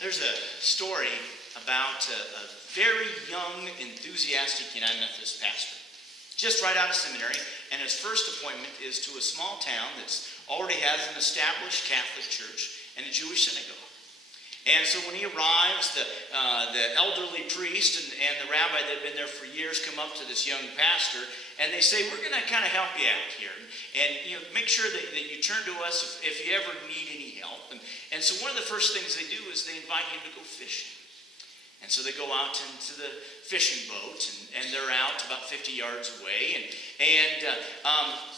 There's a story about a very young, enthusiastic United Methodist pastor, just right out of seminary, and his first appointment is to a small town that's already has an established Catholic church and a Jewish synagogue. And so when he arrives, the elderly priest and the rabbi that had been there for years come up to this young pastor, and they say, we're going to kind of help you out here. And make sure that you turn to us if you ever need any help. And so one of the first things they do is they invite him to go fishing. And so they go out into the fishing boat, and they're out about 50 yards away. And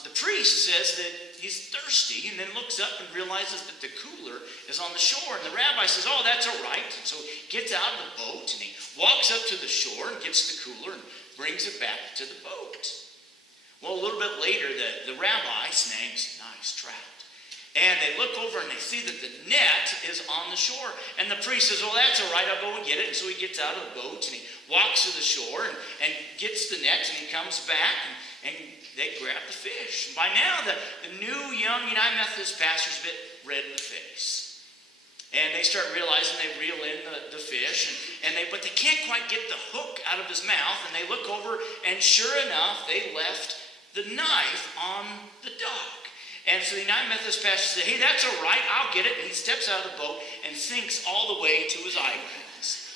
the priest says that he's thirsty, and then looks up and realizes that the cooler is on the shore. And the rabbi says, oh, that's all right. And so he gets out of the boat, and he walks up to the shore and gets the cooler and brings it back to the boat. Well, a little bit later, the rabbi snags a nice trout. And they look over and they see that the net is on the shore. And the priest says, oh, that's all right, I'll go and get it. And so he gets out of the boat and he walks to the shore and gets the net, and he comes back and they grab the fish. And by now, the new young United Methodist pastor's a bit red in the face. And they start realizing they reel in the fish, but they can't quite get the hook out of his mouth. And they look over, and sure enough, they left the knife on the dock. And so the United Methodist pastor said, hey, that's all right, I'll get it. And he steps out of the boat and sinks all the way to his eyebrows.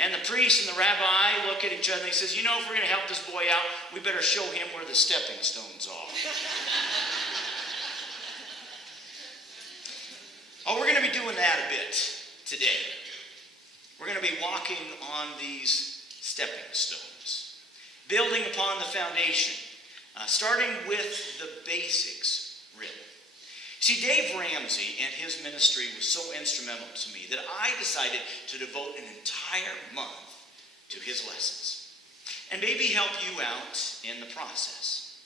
And the priest and the rabbi look at each other and he says, if we're going to help this boy out, we better show him where the stepping stones are. Oh, we're going to be doing that a bit today. We're going to be walking on these stepping stones, building upon the foundation, starting with the basics. Really. See, Dave Ramsey and his ministry was so instrumental to me that I decided to devote an entire month to his lessons and maybe help you out in the process.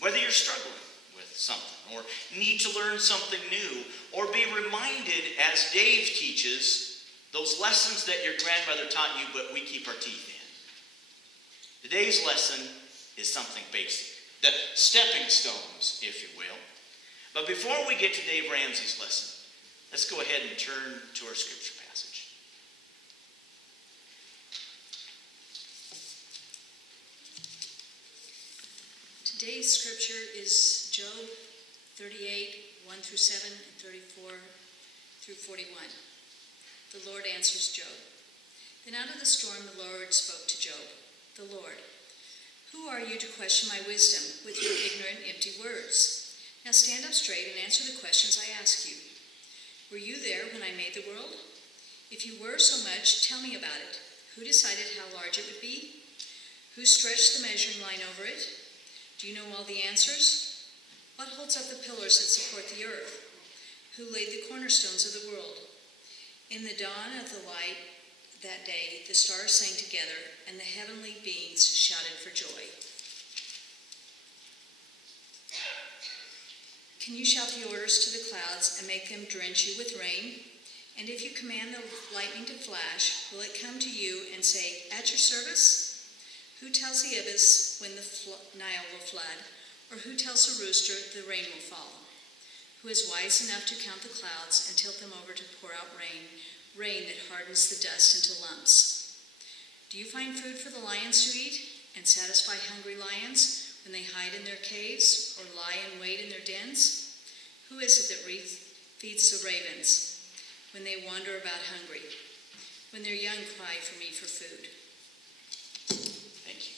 Whether you're struggling with something or need to learn something new or be reminded, as Dave teaches, those lessons that your grandmother taught you but we keep our teeth in. Today's lesson is something basic. The stepping stones, if you will. But before we get to Dave Ramsey's lesson, let's go ahead and turn to our scripture passage. Today's scripture is Job 38, 1 through 7, and 34 through 41. The Lord answers Job. Then out of the storm the Lord spoke to Job. The Lord, who are you to question my wisdom with your ignorant, empty words? Now stand up straight and answer the questions I ask you. Were you there when I made the world? If you were so much, tell me about it. Who decided how large it would be? Who stretched the measuring line over it? Do you know all the answers? What holds up the pillars that support the earth? Who laid the cornerstones of the world? In the dawn of the light that day, the stars sang together, and the heavenly beings shouted for joy. Can you shout the orders to the clouds and make them drench you with rain? And if you command the lightning to flash, will it come to you and say, at your service? Who tells the ibis when the Nile will flood? Or who tells the rooster the rain will fall? Who is wise enough to count the clouds and tilt them over to pour out rain that hardens the dust into lumps? Do you find food for the lions to eat and satisfy hungry lions when they hide in their caves or lie in wait in their dens? Who is it that feeds the ravens when they wander about hungry, when their young cry for me for food? Thank you.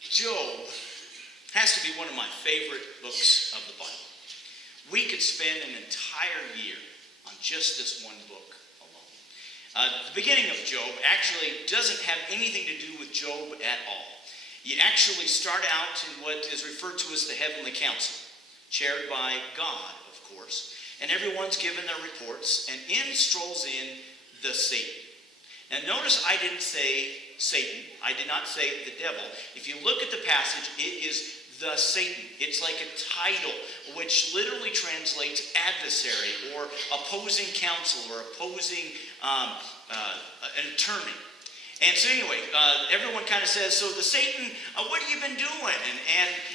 Job has to be one of my favorite books of the Bible. We could spend an entire year on just this one book. The beginning of Job actually doesn't have anything to do with Job at all. You actually start out in what is referred to as the heavenly council, chaired by God, of course, and everyone's given their reports, and in strolls in the Satan. Now notice I didn't say Satan. I did not say the devil. If you look at the passage, it is the Satan. It's like a title, which literally translates adversary or opposing counsel or opposing an attorney. And so anyway, everyone kind of says, so the Satan, what have you been doing?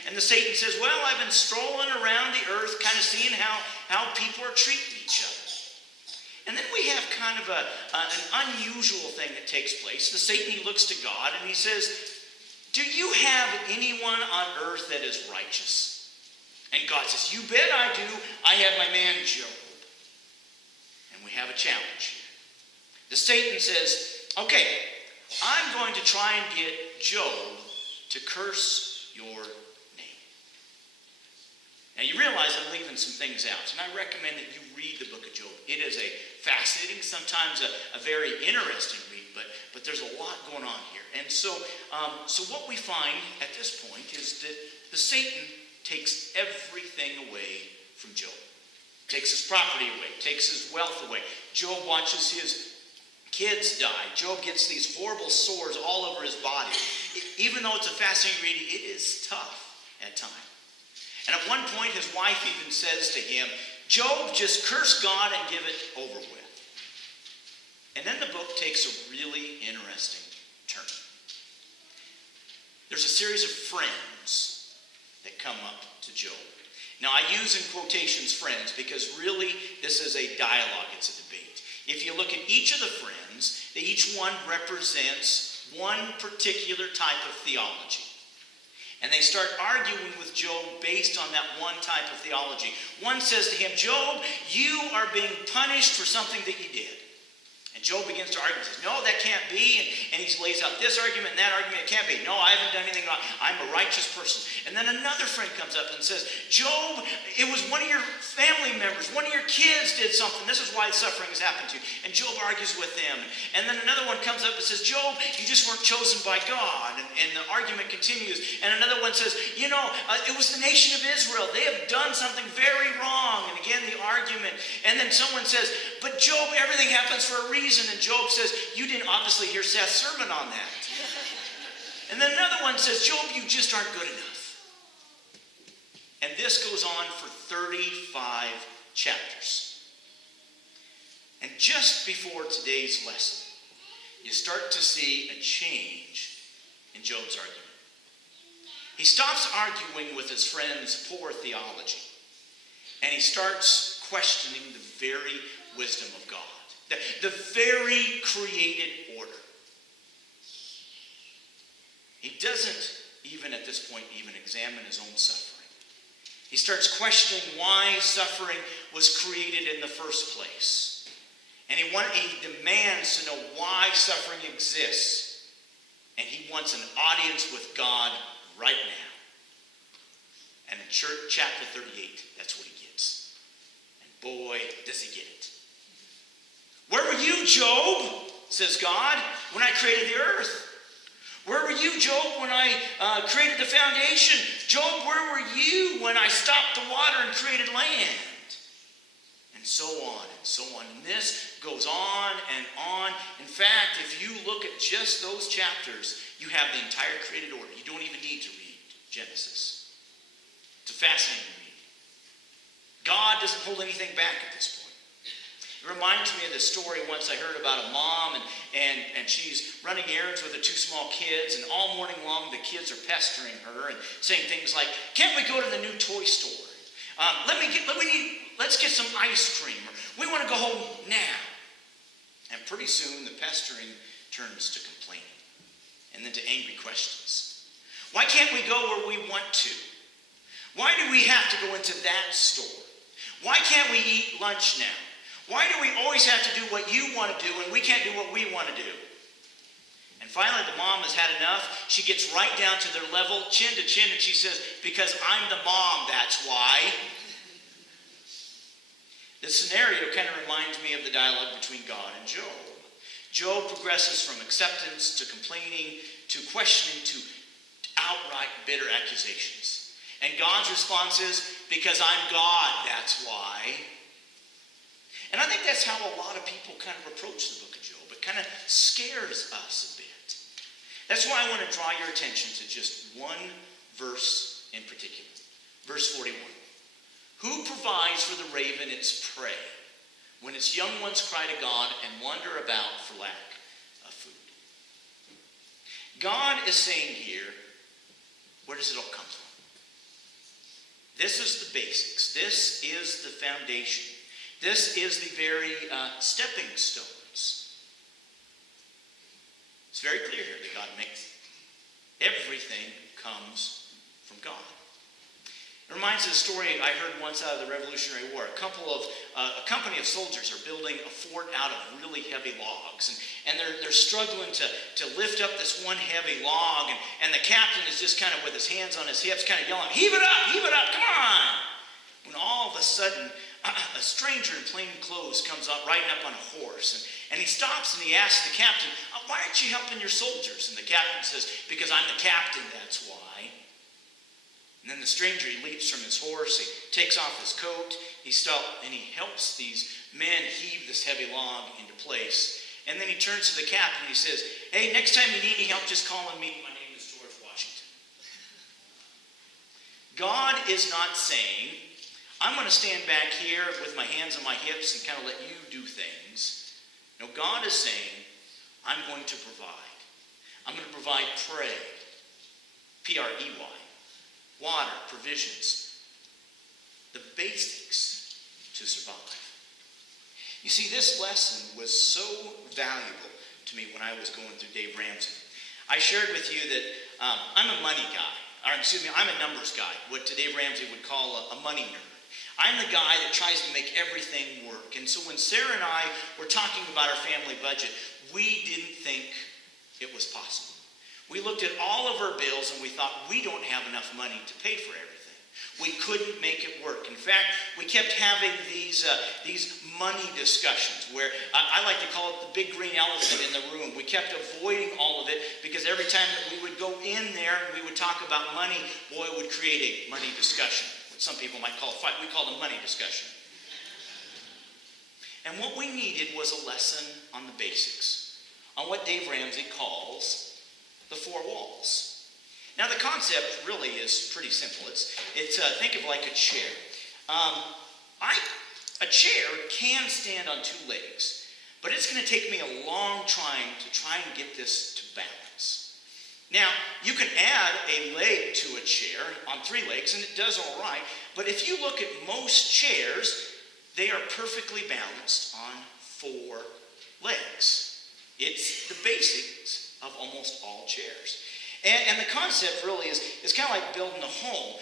And the Satan says, well, I've been strolling around the earth kind of seeing how people are treating each other. And then we have kind of an unusual thing that takes place. Satan, he looks to God and he says, do you have anyone on earth that is righteous? And God says, you bet I do. I have my man Job. And we have a challenge here. Satan says, okay, I'm going to try and get Job to curse your name. Now you realize I'm leaving some things out, and I recommend that you read the book of Job. It is a fascinating, sometimes a very interesting read, but there's a lot going on here. And so what we find at this point is that Satan takes everything away from Job. Takes his property away, takes his wealth away. Job watches his kids die. Job gets these horrible sores all over his body. Even though it's a fascinating reading, it is tough at times. And at one point, his wife even says to him, Job, just curse God and give it over with. And then the book takes a really interesting turn. There's a series of friends that come up to Job. Now, I use in quotations friends because really this is a dialogue, it's a debate. If you look at each of the friends, each one represents one particular type of theology. And they start arguing with Job based on that one type of theology. One says to him, Job, you are being punished for something that you did. And Job begins to argue and says, no, that can't be. And he lays out this argument and that argument. It can't be. No, I haven't done anything wrong. I'm a righteous person. And then another friend comes up and says, Job, it was one of your family members. One of your kids did something. This is why suffering has happened to you. And Job argues with them. And then another one comes up and says, Job, you just weren't chosen by God. And the argument continues. And another one says, it was the nation of Israel. They have done something very wrong. And again, the argument. And then someone says, but Job, everything happens for a reason. And Job says, you didn't obviously hear Seth's sermon on that. And then another one says, Job, you just aren't good enough. And this goes on for 35 chapters. And just before today's lesson, you start to see a change in Job's argument. He stops arguing with his friend's poor theology. And he starts questioning the very wisdom of God. The very created order. He doesn't even at this point even examine his own suffering. He starts questioning why suffering was created in the first place. And he demands to know why suffering exists. And he wants an audience with God right now. And in chapter 38, that's what he gets. And boy, does he get it. Where were you, Job, says God, when I created the earth? Where were you, Job, when I created the foundation? Job, where were you when I stopped the water and created land? And so on and so on. And this goes on and on. In fact, if you look at just those chapters, you have the entire created order. You don't even need to read Genesis. It's a fascinating read. God doesn't hold anything back at this point. It reminds me of the story once I heard about a mom and she's running errands with her two small kids, and all morning long the kids are pestering her and saying things like, can't we go to the new toy store? Let's get some ice cream. Or, we want to go home now. And pretty soon the pestering turns to complaining and then to angry questions. Why can't we go where we want to? Why do we have to go into that store? Why can't we eat lunch now? Why do we always have to do what you want to do and we can't do what we want to do? And finally, the mom has had enough. She gets right down to their level, chin to chin, and she says, because I'm the mom, that's why. This scenario kind of reminds me of the dialogue between God and Job. Job progresses from acceptance to complaining to questioning to outright bitter accusations. And God's response is, because I'm God, that's why. And I think that's how a lot of people kind of approach the book of Job. It kind of scares us a bit. That's why I want to draw your attention to just one verse in particular. Verse 41. Who provides for the raven its prey when its young ones cry to God and wander about for lack of food? God is saying here, where does it all come from? This is the basics. This is the foundation. This is the very stepping stones. It's very clear here that God makes everything comes from God. It reminds me of a story I heard once out of the Revolutionary War. A company of soldiers are building a fort out of really heavy logs. And they're struggling to lift up this one heavy log. And the captain is just kind of with his hands on his hips, kind of yelling, heave it up, come on! When all of a sudden, a stranger in plain clothes comes up riding up on a horse. And he stops and he asks the captain, why aren't you helping your soldiers? And the captain says, because I'm the captain, that's why. And then the stranger, he leaps from his horse, he takes off his coat, and he helps these men heave this heavy log into place. And then he turns to the captain and he says, hey, next time you need any help, just call on me. My name is George Washington. God is not saying, I'm going to stand back here with my hands on my hips and kind of let you do things. No, God is saying, I'm going to provide. I'm going to provide prey, P-R-E-Y. Water, provisions, the basics to survive. You see, this lesson was so valuable to me when I was going through Dave Ramsey. I shared with you that I'm a money guy, I'm a numbers guy, what Dave Ramsey would call a money nerd. I'm the guy that tries to make everything work. And so when Sarah and I were talking about our family budget, we didn't think it was possible. We looked at all of our bills and we thought we don't have enough money to pay for everything. We couldn't make it work. In fact, we kept having these money discussions where I like to call it the big green elephant in the room. We kept avoiding all of it because every time that we would go in there and we would talk about money, boy, it would create a money discussion. What some people might call a fight. We call it a money discussion. And what we needed was a lesson on the basics, on what Dave Ramsey calls the four walls. Now the concept really is pretty simple. It's think of like a chair. A chair can stand on two legs, but it's going to take me a long time to try and get this to balance. Now you can add a leg to a chair on three legs, and it does all right. But if you look at most chairs, they are perfectly balanced on four legs. It's the basics of almost all chairs. And the concept really is kind of like building a home.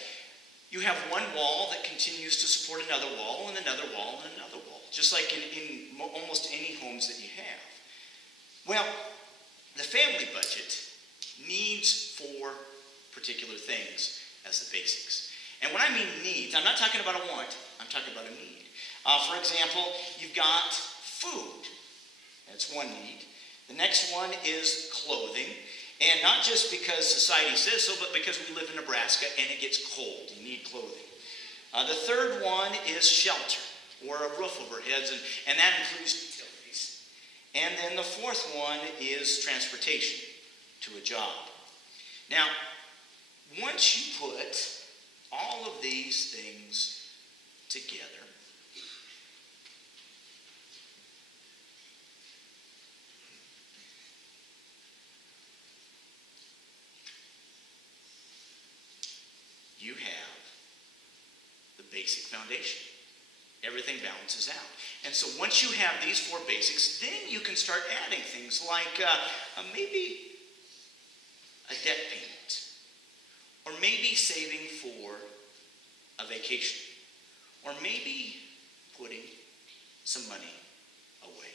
You have one wall that continues to support another wall and another wall and another wall, just like in almost any homes that you have. Well, the family budget needs four particular things as the basics. And when I mean needs, I'm not talking about a want, I'm talking about a need. For example, you've got food. That's one need. The next one is clothing, and not just because society says so, but because we live in Nebraska and it gets cold. You need clothing. The third one is shelter, or a roof over heads, and that includes utilities. And then the fourth one is transportation to a job. Now, once you put all of these things together, you have the basic foundation. Everything balances out. And so once you have these four basics, then you can start adding things like maybe a debt payment, or maybe saving for a vacation, or maybe putting some money away.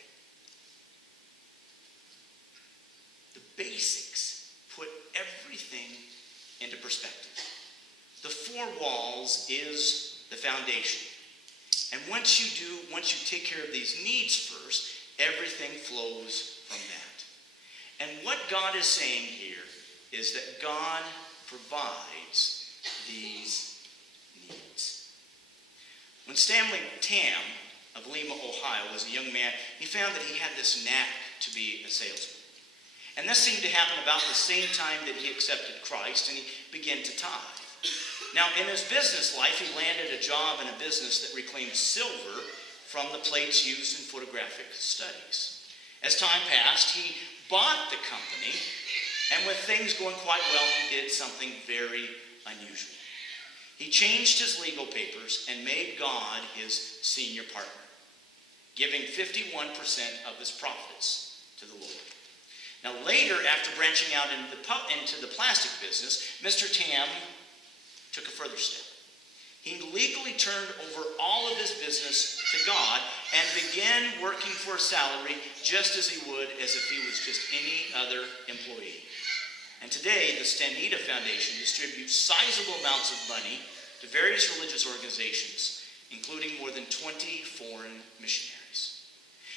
The basics put everything into perspective. The four walls is the foundation. And once you take care of these needs first, everything flows from that. And what God is saying here is that God provides these needs. When Stanley Tam of Lima, Ohio was a young man, he found that he had this knack to be a salesman. And this seemed to happen about the same time that he accepted Christ and he began to tithe. Now, in his business life, he landed a job in a business that reclaimed silver from the plates used in photographic studies. As time passed, he bought the company, and with things going quite well, he did something very unusual. He changed his legal papers and made God his senior partner. giving 51% of his profits to the Lord. Now later, after branching out into the plastic business, Mr. Tam took a further step. He legally turned over all of his business to God and began working for a salary just as he would as if he was just any other employee. And today, the Stanita Foundation distributes sizable amounts of money to various religious organizations, including more than 20 foreign missionaries.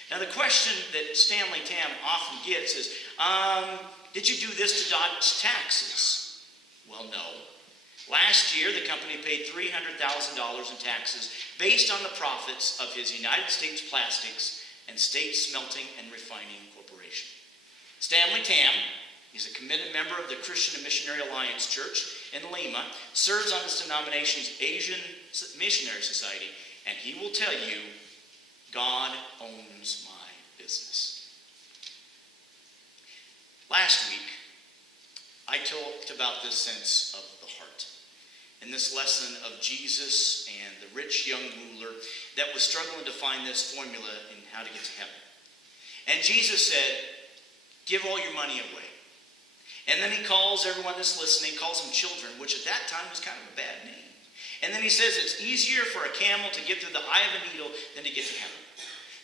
Now, the question that Stanley Tam often gets is, did you do this to dodge taxes? Well, no. Last year, the company paid $300,000 in taxes based on the profits of his United States Plastics and State Smelting and Refining Corporation. Stanley Tam is a committed member of the Christian and Missionary Alliance Church in Lima, serves on this denomination's Asian Missionary Society, and he will tell you, God owns my business. Last week, I talked about this sense of the heart in this lesson of Jesus and the rich young ruler that was struggling to find this formula in how to get to heaven. And Jesus said, give all your money away. And then he calls everyone that's listening, calls them children, which at that time was kind of a bad name. And then he says it's easier for a camel to get through the eye of a needle than to get to heaven.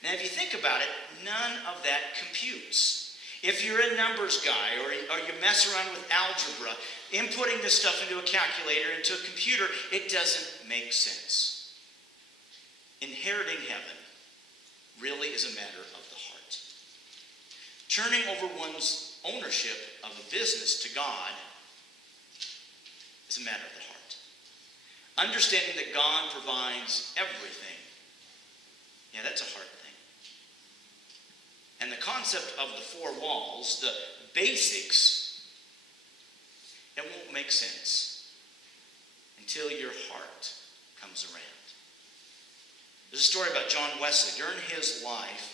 Now, if you think about it, none of that computes. If you're a numbers guy or you mess around with algebra, inputting this stuff into a calculator, into a computer, it doesn't make sense. Inheriting heaven really is a matter of the heart. Turning over one's ownership of a business to God is a matter of the heart. Understanding that God provides everything, yeah, that's a heart thing. And the concept of the four walls, the basics, it won't make sense until your heart comes around. There's a story about John Wesley. During his life,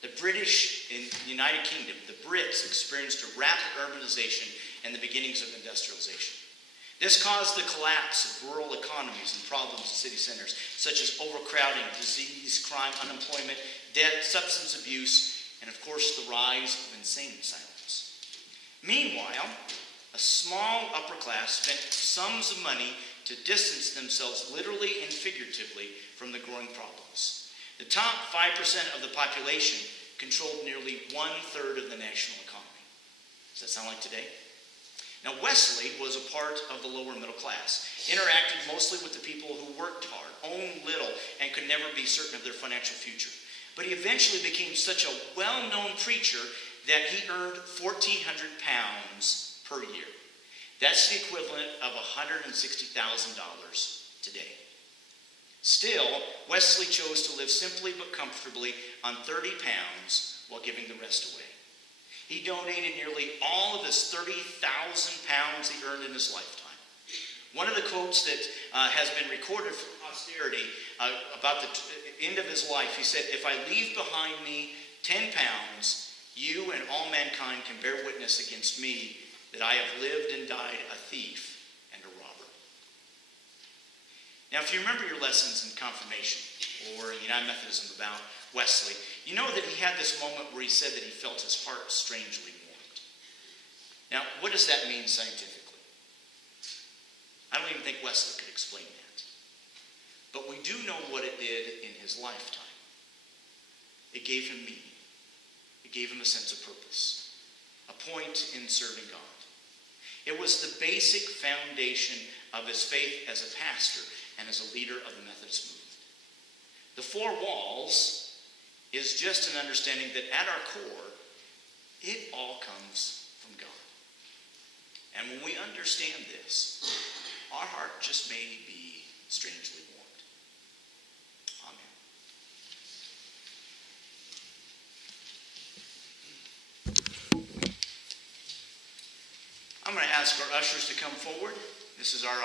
the British in the United Kingdom, the Brits, experienced a rapid urbanization and the beginnings of industrialization. This caused the collapse of rural economies and problems in city centers, such as overcrowding, disease, crime, unemployment, debt, substance abuse, and of course the rise of insane asylums. Meanwhile, a small upper class spent sums of money to distance themselves literally and figuratively from the growing problems. The top 5% of the population controlled nearly 1/3 of the national economy. Does that sound like today? Now, Wesley was a part of the lower middle class, interacted mostly with the people who worked hard, owned little, and could never be certain of their financial future. But he eventually became such a well-known preacher that he earned £1,400 per year. That's the equivalent of $160,000 today. Still, Wesley chose to live simply but comfortably on £30 while giving the rest away. He donated nearly all of his £30,000 he earned in his lifetime. One of the quotes that has been recorded for posterity about the end of his life, he said, "If I leave behind me 10 pounds, you and all mankind can bear witness against me that I have lived and died a thief and a robber." Now, if you remember your lessons in confirmation or in United Methodism about Wesley, you know that he had this moment where he said that he felt his heart strangely warmed. Now, what does that mean scientifically? I don't even think Wesley could explain that. But we do know what it did in his lifetime. It gave him meaning. It gave him a sense of purpose, a point in serving God. It was the basic foundation of his faith as a pastor and as a leader of the Methodist movement. The four walls is just an understanding that at our core, it all comes from God. And when we understand this, our heart just may be strangely warmed. Amen. I'm going to ask our ushers to come forward. This is our